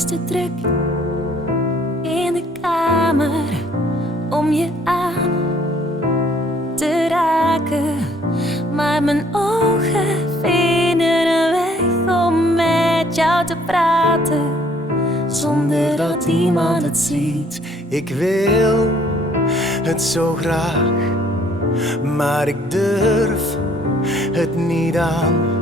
is te druk in de kamer om je aan te raken, maar mijn ogen vinden een weg om met jou te praten, zonder dat iemand het ziet. Ik wil het zo graag, maar ik durf het niet aan.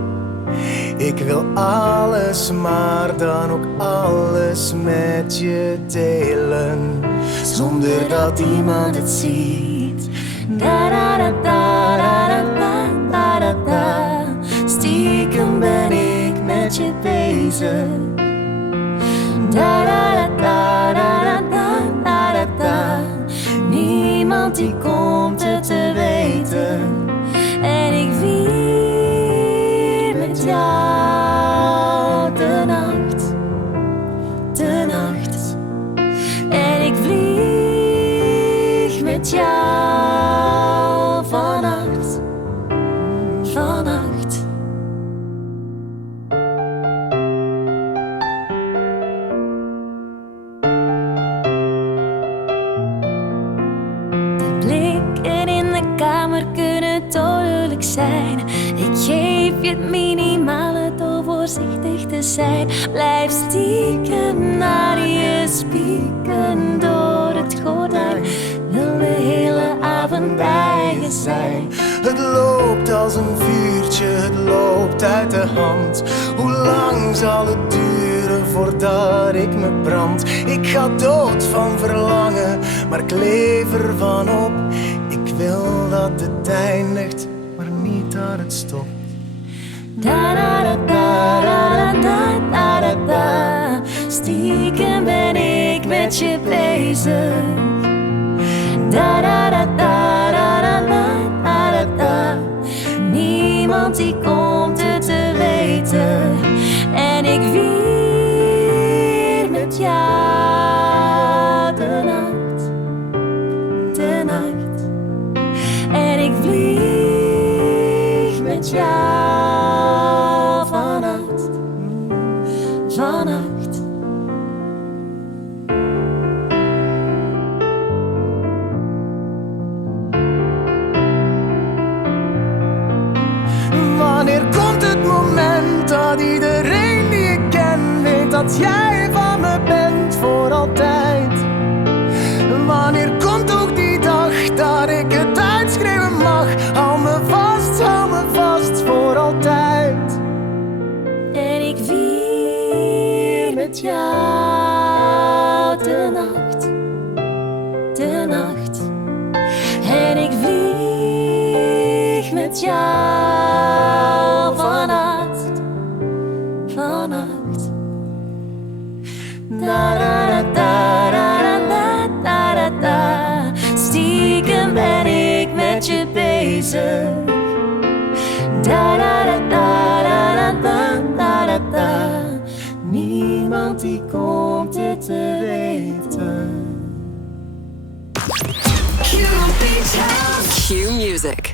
Ik wil alles, maar dan ook alles met je delen, zonder dat iemand het ziet. Da da da da da da da da da. Stiekem ben ik met je bezig. Da da da da da da da da. Niemand die komt het te weten. En ik vier met jou de nacht, de nacht. En ik vlieg met jou vannacht, vannacht. De blikken in de kamer kunnen dodelijk zijn. Ik geef je het minimale door voorzichtig te zijn. Blijf stiekem naar je spieken door het gordijn. Wil de hele avond bij je zijn. Het loopt als een vuurtje, het loopt uit de hand. Hoe lang zal het duren voordat ik me brand? Ik ga dood van verlangen, maar ik leef ervan op. Ik wil dat het eindigt, maar niet dat het stopt. Da da da da da da da da da. Stiekem ben ik met je bezig. Da da da da da da da da da. Niemand die komt het te weten. En ik vier met jou de nacht, de nacht. En ik vlieg met jou vannacht, vannacht. Wanneer komt het moment dat iedereen die ik ken weet dat jij van me bent voor altijd? Wanneer komt ook die dag dat ik het uitschreeuwen mag? Hou me vast voor altijd. En ik vier met jou de nacht, de nacht. En ik vlieg met jou vannacht, vannacht. Da da da da da da da da. Stiekem ben ik met je bezig. Da da da da da da da da da. Niemand die komt het te weten. Q Music.